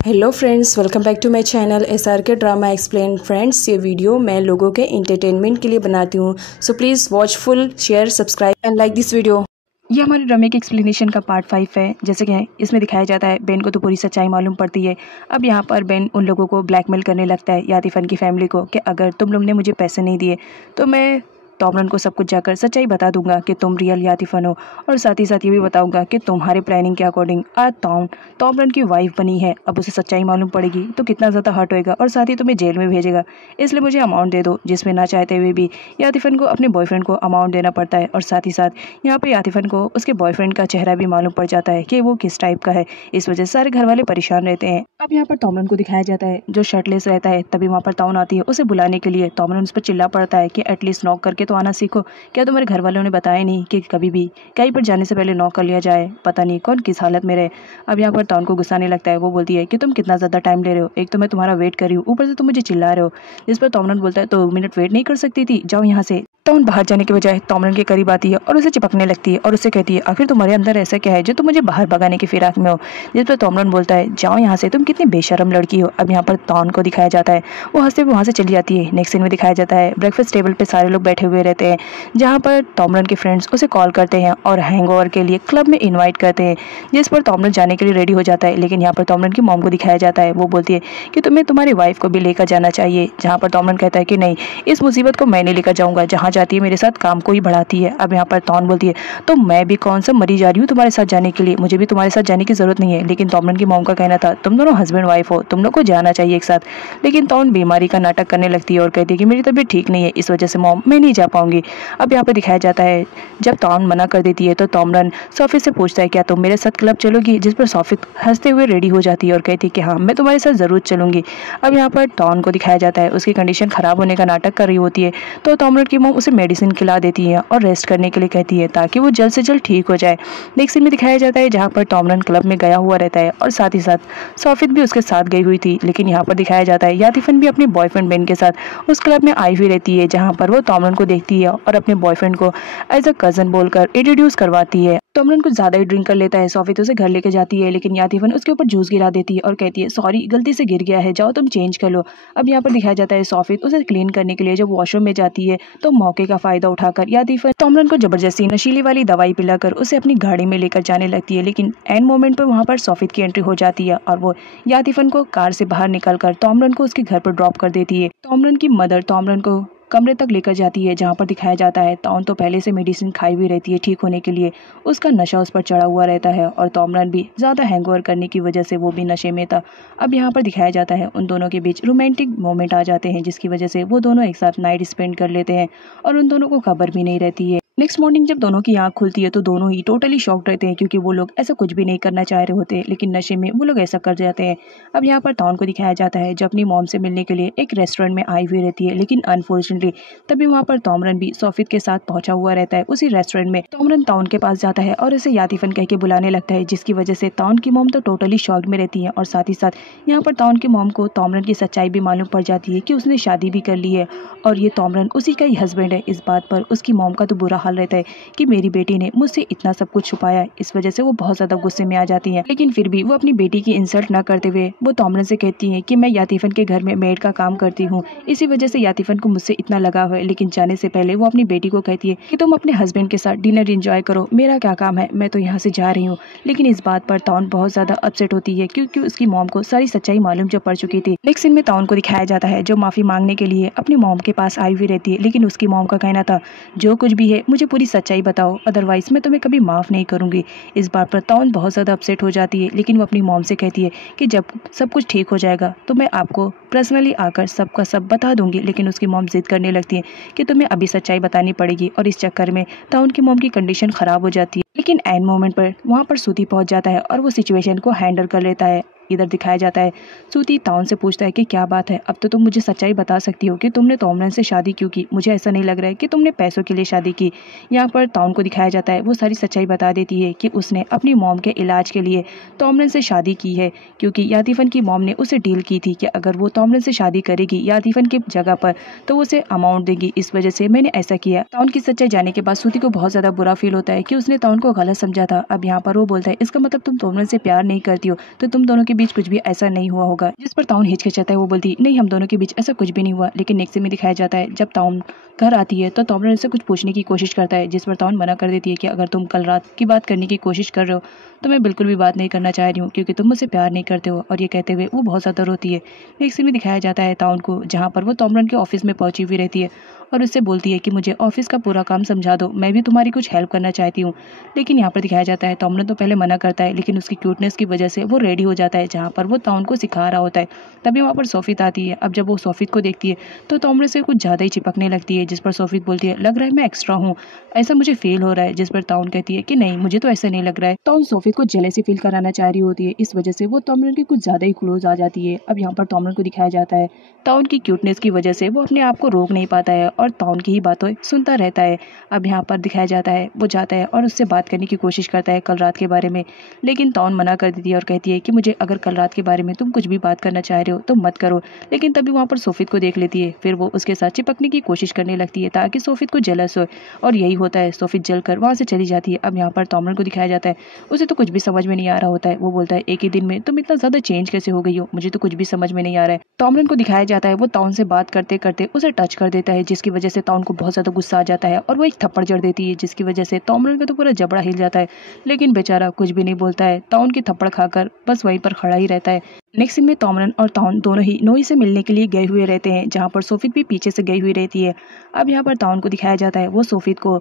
Hello friends, welcome back to my channel SRK drama explain. Friends, ये video मैं लोगों के एंटरटेनमेंट के लिए बनाती हूँ, so please watch full, share, subscribe and like this video. ये हमारे ड्रामे के एक्सप्लेनेशन का पार्ट 5 है। जैसे कि इसमें दिखाया जाता है बेन को तो पूरी सच्चाई मालूम पड़ती है। अब यहाँ पर बेन उन लोगों को ब्लैकमेल करने लगता है, यातिफन की फैमिली को, कि अगर तुम लोग ने मुझे पैसे नहीं दिए तो मैं तोमरन को सब कुछ जाकर सच्चाई बता दूंगा कि तुम रियल यातिफन हो, और साथ ही साथ ये भी बताऊंगा कि तुम्हारे प्लानिंग के अकॉर्डिंग आज तोमरन की वाइफ बनी है। अब उसे सच्चाई मालूम पड़ेगी तो कितना ज़्यादा हर्ट होएगा और साथ ही तुम्हें जेल में भेजेगा। इसलिए मुझे अमाउंट दे दो, जिसमें ना चाहते हुए भी यातिफन को अपने बॉयफ्रेंड को अमाउंट देना पड़ता है। और साथ ही साथ यहाँ पे यातिफन को उसके बॉयफ्रेंड का चेहरा भी मालूम पड़ जाता है कि वो किस टाइप का है। इस वजह से सारे घर वाले परेशान रहते हैं। अब यहाँ पर तोमरन को दिखाया जाता है जो शर्टलेस रहता है। तभी वहाँ पर ताउन आती है उसे बुलाने के लिए। तोमरन उस पर चिल्ला पड़ता है कि एटलीस्ट नॉक करके तो आना सीखो। क्या तुम्हारे घर वालों ने बताया नहीं कि कभी भी कहीं पर जाने से पहले नॉक कर लिया जाए? पता नहीं कौन किस हालत में रहे। अब यहाँ पर ताउन को गुस्सा आने लगता है। वो बोलती है कि तुम कितना ज़्यादा टाइम ले रहे हो, एक तो मैं तुम्हारा वेट कर रही हूँ, ऊपर से तुम मुझे चिल्ला रहे हो। जिस पर तोमरन बोलता है तो 2 मिनट वेट नहीं कर सकती थी, जाओ यहाँ से। ताउन बाहर जाने के बजाय तोमरन के करीब आती है और उसे चिपकने लगती है और उससे कहती है आखिर तुम्हारे अंदर ऐसा क्या है जो तुम मुझे बाहर भगाने की फिराक में हो? जिस पर तोमरन बोलता है जाओ यहाँ से, तुम कितनी बेशरम लड़की हो। अब यहाँ पर ताउन को दिखाया जाता है वो हंसते हुए वहाँ से चली जाती है। नेक्स्ट सीन में दिखाया जाता है ब्रेकफास्ट टेबल पे सारे लोग बैठे हुए रहते हैं, जहाँ पर तोमरन के फ्रेंड्स उसे कॉल करते हैं और हैंगओवर के लिए क्लब में इन्वाइट करते हैं। जिस पर तोमरन जाने के लिए रेडी हो जाता है, लेकिन यहाँ पर तोमरन की मॉम को दिखाया जाता है। वो बोलती है कि तुम्हें तुम्हारी वाइफ को भी लेकर जाना चाहिए, जहाँ पर तोमरन कहता है कि नहीं, इस मुसीबत को मैं नहीं लेकर जाऊंगा, जहाँ जाती है मेरे साथ काम को ही बढ़ाती है। अब यहाँ पर तोमरन बोलती है तो मैं भी कौन सा मरी जा रही हूँ तुम्हारे साथ जाने के लिए, मुझे भी तुम्हारे साथ जाने की जरूरत नहीं है। लेकिन तोमरन की मॉम का कहना था तुम दोनों हस्बैंड वाइफ हो, तुम लोग को जाना चाहिए एक साथ। लेकिन तोमरन बीमारी का नाटक करने लगती है और कहती है कि मेरी तबीयत ठीक नहीं है, इस वजह से मॉम मैं नहीं जा पाऊंगी। अब यहाँ पर दिखाया जाता है जब तोमरन मना कर देती है तो तोमरन सोफी से पूछता है क्या तुम मेरे साथ क्लब चलोगी? जिस पर सोफी हंसते हुए रेडी हो जाती है और कहती है कि हाँ मैं तुम्हारे साथ जरूर चलूंगी। अब यहाँ पर तोमरन को दिखाया जाता है उसकी कंडीशन खराब होने का नाटक कर रही होती है, तो तोमरन की मॉम उसे मेडिसिन खिला देती है और रेस्ट करने के लिए कहती है ताकि वो जल्द से जल्द ठीक हो जाए। नेक्स्ट सीन में दिखाया जाता है जहाँ पर तोमरन क्लब में गया हुआ रहता है और साथ ही साथ सोफित भी उसके साथ गई हुई थी। लेकिन यहाँ पर दिखाया जाता है यातिफन भी अपने बॉयफ्रेंड बेन के साथ उस क्लब में आई हुई रहती है, जहाँ पर वो तोमरन को देखती है और अपने बॉयफ्रेंड को एज अ कजन बोलकर इंट्रोड्यूस करवाती है। तोमरन कुछ ज्यादा ही ड्रिंक कर लेता है। सोफी तो उसे घर लेके जाती है, लेकिन यातिफन उसके ऊपर जूस गिरा देती है और कहती है सॉरी गलती से गिर गया है, जाओ तुम चेंज कर लो। अब यहाँ पर दिखाया जाता है सोफी उसे क्लीन करने के लिए जब वॉशरूम में जाती है तो मौके का फायदा उठाकर यातिफन तोमरन को जबरदस्ती नशीली वाली दवाई पिलाकर उसे अपनी गाड़ी में लेकर जाने लगती है। लेकिन एंड मोमेंट पर वहाँ पर सोफी की एंट्री हो जाती है और वो यातिफन को कार से बाहर निकलकर तोमरन को उसके घर पर ड्रॉप कर देती है। तोमरन की मदर तोमरन को कमरे तक लेकर जाती है, जहाँ पर दिखाया जाता है ताउन तो पहले से मेडिसिन खाई हुई रहती है ठीक होने के लिए, उसका नशा उस पर चढ़ा हुआ रहता है और तोमरन भी ज़्यादा हैंगओवर करने की वजह से वो भी नशे में था। अब यहाँ पर दिखाया जाता है उन दोनों के बीच रोमांटिक मोमेंट आ जाते हैं, जिसकी वजह से वो दोनों एक साथ नाइट स्पेंड कर लेते हैं और उन दोनों को खबर भी नहीं रहती है। नेक्स्ट मॉर्निंग जब दोनों की आंख खुलती है तो दोनों ही टोटली शॉक्ड रहते हैं, क्योंकि वो लोग ऐसा कुछ भी नहीं करना चाह रहे होते, लेकिन नशे में वो लोग ऐसा कर जाते हैं। अब यहाँ पर ताउन को दिखाया जाता है जो अपनी मॉम से मिलने के लिए एक रेस्टोरेंट में आई हुई रहती है, लेकिन अनफॉर्चुनेटली तभी वहाँ पर तोमरन भी सोफित के साथ पहुंचा हुआ रहता है उसी रेस्टोरेंट में। तोमरन ताउन के पास जाता है और उसे यातिफन कह के बुलाने लगता है, जिसकी वजह से ताउन की मॉम तो टोटली शॉक्ड में रहती है और साथ ही साथ यहाँ पर ताउन की मॉम को तोमरन की सच्चाई भी मालूम पड़ जाती है कि उसने शादी भी कर ली है और ये तोमरन उसी का ही हस्बैंड है। इस बात पर उसकी मॉम का तो बुरा हाल रहता है कि मेरी बेटी ने मुझसे इतना सब कुछ छुपाया। इस वजह से वो बहुत ज्यादा गुस्से में आ जाती है, लेकिन फिर भी वो अपनी बेटी की इंसल्ट न करते हुए वो तोमरन से कहती है कि मैं यातिफन के घर में मेड का काम करती हूँ, इसी वजह से यातिफन को मुझसे इतना लगाव है। लेकिन जाने से पहले वो अपनी बेटी को कहती है कि तुम अपने हस्बैंड के साथ डिनर एंजॉय करो, मेरा क्या काम है, मैं तो यहाँ से जा रही हूँ। लेकिन इस बात पर ताउन बहुत ज्यादा अपसेट होती है, क्योंकि उसकी मॉम को सारी सच्चाई मालूम जो पड़ चुकी थी। नेक्स्ट सीन में ताउन को दिखाया जाता है जो माफी मांगने के लिए अपनी मॉम के पास आई हुई रहती है, लेकिन उसकी मॉम का कहना था जो कुछ भी है मुझे पूरी सच्चाई बताओ, अदरवाइज मैं तुम्हें कभी माफ़ नहीं करूंगी। इस बात पर ताउन बहुत ज़्यादा अपसेट हो जाती है, लेकिन वो अपनी मॉम से कहती है कि जब सब कुछ ठीक हो जाएगा तो मैं आपको पर्सनली आकर सबका सब बता दूंगी। लेकिन उसकी मॉम जिद करने लगती है कि तुम्हें अभी सच्चाई बतानी पड़ेगी और इस चक्कर में ताउन की मॉम की कंडीशन ख़राब हो जाती है। लेकिन एंड मोमेंट पर वहाँ पर सूती पहुँच जाता है और वो सिचुएशन को हैंडल कर लेता है। इधर दिखाया जाता है सूती ताउन से पूछता है कि क्या बात है, अब तो तुम मुझे सच्चाई बता सकती हो कि तुमने तोमरन से शादी क्यों की, मुझे ऐसा नहीं लग रहा है कि तुमने पैसों के लिए शादी की। यहाँ पर ताउन को दिखाया जाता है वो सारी सच्चाई बता देती है कि उसने अपनी मॉम के इलाज के लिए तोमरन से शादी की है, क्योंकि यातिफन की मॉम ने उसे डील की थी कि अगर वो तोमरन से शादी करेगी यातिफन की जगह पर तो वो उसे अमाउंट देगी, इस वजह से मैंने ऐसा किया। ताउन की सच्चाई जाने के बाद सूती को बहुत ज्यादा बुरा फील होता है कि उसने ताउन को गलत समझा था। अब यहाँ पर वो बोलता है इसका मतलब तुम तोमरन से प्यार नहीं करती हो, तो तुम दोनों के बीच कुछ भी ऐसा नहीं हुआ होगा। जिस पर ताउन हिचकिचाता है, वो बोलती नहीं हम दोनों के बीच ऐसा कुछ भी नहीं हुआ। लेकिन नेक्स्ट सीन में दिखाया जाता है जब ताउन घर आती है तो तोमरन से कुछ पूछने की कोशिश करता है, जिस पर ताउन मना कर देती है कि अगर तुम कल रात की बात करने की कोशिश कर रहे हो तो मैं बिल्कुल भी बात नहीं करना चाह रही हूँ, क्योंकि तुम मुझसे प्यार नहीं करते हो। और ये कहते हुए वो बहुत ज़्यादा रोती है। नेक्स्ट सीन में दिखाया जाता है ताउन को, जहाँ पर वो तोमरन के ऑफिस में पहुंची हुई रहती है और उससे बोलती है कि मुझे ऑफिस का पूरा काम समझा दो, मैं भी तुम्हारी कुछ हेल्प करना चाहती हूँ। लेकिन यहाँ पर दिखाया जाता है तोमरन तो पहले मना करता है, लेकिन उसकी क्यूटनेस की वजह से वो रेडी हो जाता है, जहाँ पर वो ताउन को सिखा रहा होता है। तभी वहाँ पर सोफित आती है। अब जब वो सोफित को देखती है तो तोमरन से कुछ ज़्यादा ही चिपकने लगती है, जिस पर सोफित बोलती है लग रहा है मैं एक्स्ट्रा हूँ, ऐसा मुझे फील हो रहा है। जिस पर ताउन कहती है कि नहीं मुझे तो ऐसा नहीं लग रहा है। ताउन सोफित को जेलेसी फील कराना चाह रही होती है, इस वजह से वो तोमरन के कुछ ज़्यादा ही क्लोज आ जाती है। अब यहाँ पर तोमरन को दिखाया जाता है ताउन की क्यूटनेस की वजह से वो अपने आप को रोक नहीं पाता है और ताउन की ही बातों सुनता रहता है। अब यहाँ पर दिखाया जाता है वो जाता है और उससे बात करने की कोशिश करता है कल रात के बारे में, लेकिन ताउन मना कर देती है और कहती है कि मुझे अगर कल रात के बारे में तुम कुछ भी बात करना चाह रहे हो तो मत करो। लेकिन तभी वहाँ पर सोफित को देख लेती है, फिर वो उसके साथ चिपकने की कोशिश करने लगती है ताकि सोफित को जेलस हो, और यही होता है, सोफित जलकर वहाँ से चली जाती है। अब यहाँ पर तोमरन को दिखाया जाता है उसे तो कुछ भी समझ में नहीं आ रहा होता है। वो बोलता है एक ही दिन में तुम इतना ज्यादा चेंज कैसे हो गई हो, मुझे तो कुछ भी समझ में नहीं आ रहा है। तोमरन को दिखाया जाता है वो ताउन से बात करते करते उसे टच कर देता है, जिसकी वजह से ताउन को बहुत ज्यादा गुस्सा आ जाता है और वो एक थप्पड़ जड़ देती है, जिसकी वजह से तोमरन का तो पूरा जबड़ा हिल जाता है। लेकिन बेचारा कुछ भी नहीं बोलता है, ताउन की थप्पड़ खाकर बस वहीं पर खड़ा ही रहता है। नेक्स्ट सीन में तोमरन और ताउन दोनों ही नोई से मिलने के लिए गए हुए रहते हैं, जहाँ पर सोफित भी पीछे से गई हुई रहती है। अब यहाँ पर ताउन को दिखाया जाता है वो सोफित को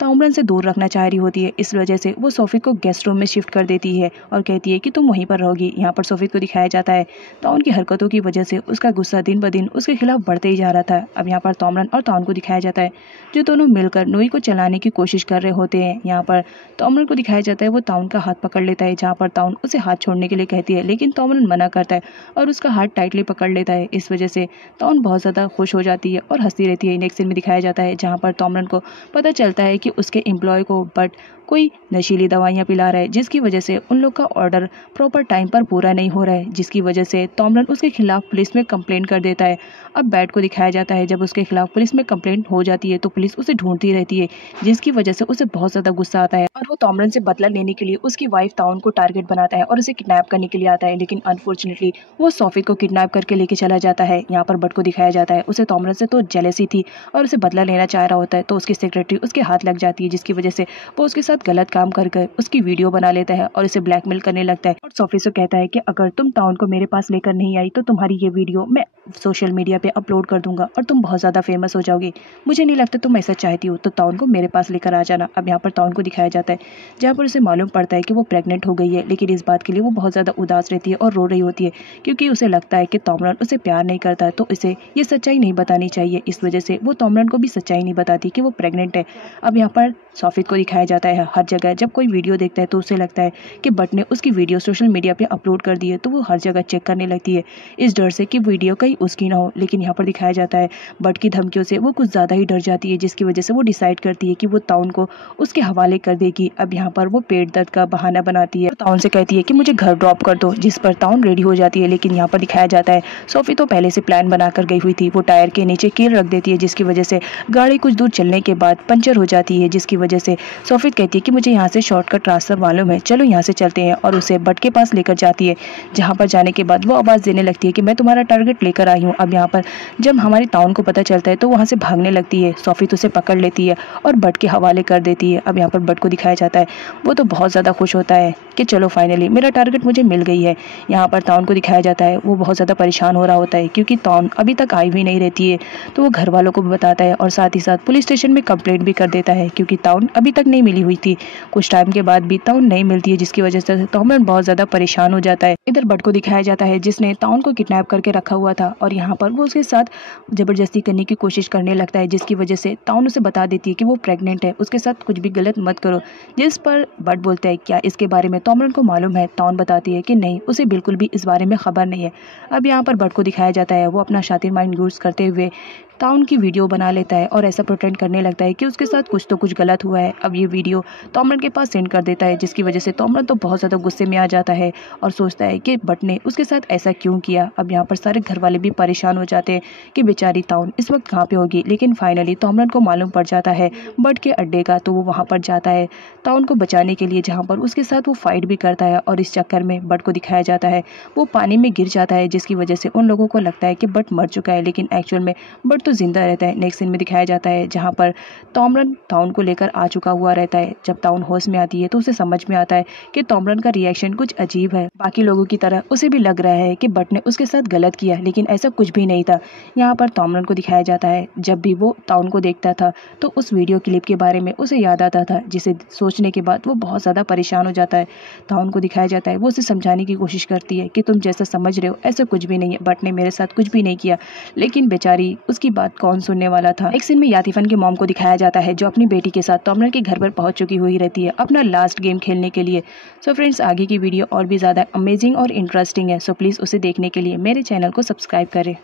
तोमरन से दूर रखना चाह रही होती है, इस वजह से वो सोफित को गेस्ट रूम में शिफ्ट कर देती है और कहती है कि तुम वहीं पर रहोगी। यहाँ पर सोफित को दिखाया जाता है ताउन की हरकतों की वजह से उसका गुस्सा दिन ब दिन उसके खिलाफ बढ़ते ही जा रहा था। अब यहाँ पर तोमरन और ताउन को दिखाया जाता है जो दोनों मिलकर नोई को चलाने की कोशिश कर रहे होते हैं। यहाँ पर तोमरन को दिखाया जाता है वो ताउन का हाथ पकड़ लेता है, जहाँ पर ताउन उसे हाथ छोड़ने के लिए कहती है, लेकिन तोमरन मना करता है और उसका हाथ टाइटली पकड़ लेता है। इस वजह से ताउन बहुत ज़्यादा खुश हो जाती है और हंसती रहती है। नेक्स्ट सीन में दिखाया जाता है जहाँ पर तोमरन को पता चलता है कि उसके एम्प्लॉय को बट कोई नशीली दवाइयाँ पिला रहा है, जिसकी वजह से उन लोग का ऑर्डर प्रॉपर टाइम पर पूरा नहीं हो रहा है, जिसकी वजह से तोमरन उसके खिलाफ पुलिस में कंप्लेंट कर देता है। अब बैट को दिखाया जाता है जब उसके खिलाफ पुलिस में कंप्लेंट हो जाती है तो पुलिस उसे ढूंढती रहती है, जिसकी वजह से उसे बहुत ज़्यादा गुस्सा आता है और वो तोमरन से बदला लेने के लिए उसकी वाइफ ताउन को टारगेट बनाता है और उसे किडनैप करने के लिए आता है। लेकिन अनफॉर्चुनेटली वो सोफित को किडनैप करके लेके चला जाता है। यहाँ पर बट को दिखाया जाता है उसे तोमरन से तो जेलसी थी और उसे बदला लेना चाह रहा होता है, तो उसकी सेक्रेटरी उसके हाथ लग जाती है, जिसकी वजह से वो उसके साथ गलत काम कर उसकी वीडियो बना लेता है और इसे ब्लैकमेल करने लगता है। और सोफी से कहता है कि अगर तुम ताउन को मेरे पास लेकर नहीं आई तो तुम्हारी ये वीडियो मैं सोशल मीडिया पे अपलोड कर दूंगा और तुम बहुत ज़्यादा फेमस हो जाओगी। मुझे नहीं लगता तुम ऐसा चाहती हो, तो ताउन को मेरे पास लेकर आ जाना। अब यहाँ पर ताउन को दिखाया जाता है जहाँ पर उसे मालूम पड़ता है कि वो प्रेग्नेंट हो गई है, लेकिन इस बात के लिए वो बहुत ज़्यादा उदास रहती है और रो रही होती है, क्योंकि उसे लगता है कि तोमरन उसे प्यार नहीं करता है, तो इसे ये सच्चाई नहीं बतानी चाहिए। इस वजह से वो तोमरन को भी सच्चाई नहीं बताती कि वो प्रेग्नेंट है। अब यहाँ पर सोफित को दिखाया जाता है हर जगह जब कोई वीडियो देखता है तो उसे लगता है कि बट ने उसकी वीडियो सोशल मीडिया पे अपलोड कर दी है, तो वो हर जगह चेक करने लगती है इस डर से कि वीडियो कहीं उसकी ना हो। लेकिन यहाँ पर दिखाया जाता है बट की धमकियों से वो कुछ ज़्यादा ही डर जाती है, जिसकी वजह से वो डिसाइड करती है कि वो ताउन को उसके हवाले कर देगी। अब यहाँ पर वो पेट दर्द का बहाना बनाती है, ताउन से कहती है कि मुझे घर ड्रॉप कर दो, जिस पर ताउन रेडी हो जाती है। लेकिन यहाँ पर दिखाया जाता है सोफी तो पहले से प्लान बनाकर गई हुई थी, वो टायर के नीचे कील रख देती है, जिसकी वजह से गाड़ी कुछ दूर चलने के बाद पंचर हो जाती है, जिसकी वजह से सोफी कहती है कि मुझे यहाँ से शॉर्टकट रास्ता मालूम है, चलो यहाँ से चलते हैं, और उसे बट के पास लेकर जाती है, जहाँ पर जाने के बाद वो आवाज़ देने लगती है कि मैं तुम्हारा टारगेट लेकर आई हूँ। अब यहाँ पर जब हमारी ताउन को पता चलता है तो वहाँ से भागने लगती है, सोफी तो उसे पकड़ लेती है और बट के हवाले कर देती है। अब यहाँ पर बट को दिखाया जाता है वो तो बहुत ज़्यादा खुश होता है कि चलो फाइनली मेरा टारगेट मुझे मिल गई है। यहाँ पर ताउन को दिखाया जाता है वो बहुत ज़्यादा परेशान हो रहा होता है, क्योंकि ताउन अभी तक आई हुई नहीं रहती है, तो वो घर वालों को भी बताता है और साथ ही साथ पुलिस स्टेशन में कंप्लेंट भी कर देता है, क्योंकि ताउन अभी तक नहीं मिली हुई थी। कुछ टाइम के बाद भी ताउन नहीं मिलती है, जिसकी वजह से तोमरन बहुत ज़्यादा परेशान हो जाता है। इधर बट को दिखाया जाता है जिसने ताउन को किडनैप करके रखा हुआ था, और यहाँ पर वो उसके साथ ज़बरदस्ती करने की कोशिश करने लगता है, जिसकी वजह से ताउन उसे बता देती है कि वो प्रेग्नेंट है, उसके साथ कुछ भी गलत मत करो। जिस पर बट बोलता है क्या इसके बारे में तोमरन को मालूम है? ताउन बताती है कि नहीं, उसे बिल्कुल भी इस बारे में खबर नहीं है। अब यहाँ पर बट को दिखाया जाता है वो अपना शातिर माइंड यूज़ करते हुए ताउन की वीडियो बना लेता है और ऐसा प्रोटेंड करने लगता है कि उसके साथ कुछ तो कुछ गलत हुआ है। अब ये वीडियो तोमरन के पास सेंड कर देता है, जिसकी वजह से तोमरन तो बहुत ज़्यादा गुस्से में आ जाता है और सोचता है कि बट ने उसके साथ ऐसा क्यों किया। अब यहाँ पर सारे घर वाले भी परेशान हो जाते हैं कि बेचारी ताउन इस वक्त कहाँ पे होगी, लेकिन फाइनली तोमरन को मालूम पड़ जाता है बट के अड्डे का, तो वो वहाँ पर जाता है ताउन को बचाने के लिए, जहाँ पर उसके साथ वो फाइट भी करता है और इस चक्कर में बट को दिखाया जाता है वो पानी में गिर जाता है, जिसकी वजह से उन लोगों को लगता है कि बट मर चुका है, लेकिन एक्चुअल में बट तो जिंदा रहता है। नेक्स्ट सीन में दिखाया जाता है जहाँ पर तोमरन ताउन को लेकर आ चुका हुआ रहता है। जब ताउन होश में आती है तो उसे समझ में आता है कि तोमरन का रिएक्शन कुछ अजीब है। बाकी लोगों की तरह उसे भी लग रहा है कि बट ने उसके साथ गलत किया, लेकिन ऐसा कुछ भी नहीं था। यहाँ पर तोमरन को दिखाया जाता है जब भी वो ताउन को देखता था तो उस वीडियो क्लिप के बारे में उसे याद आता था, जिसे सोचने के बाद वो बहुत ज़्यादा परेशान हो जाता है। ताउन को दिखाया जाता है वो उसे समझाने की कोशिश करती है कि तुम जैसा समझ रहे हो ऐसा कुछ भी नहीं है, बट ने मेरे साथ कुछ भी नहीं किया, लेकिन बेचारी उसकी बात कौन सुनने वाला था। एक सीन में यातिफन के मॉम को दिखाया जाता है जो अपनी बेटी के साथ तोमरन के घर पर पहुंच चुकी हुई रहती है अपना लास्ट गेम खेलने के लिए। सो फ्रेंड्स, आगे की वीडियो और भी ज़्यादा अमेजिंग और इंटरेस्टिंग है, सो प्लीज़ उसे देखने के लिए मेरे चैनल को सब्सक्राइब करें।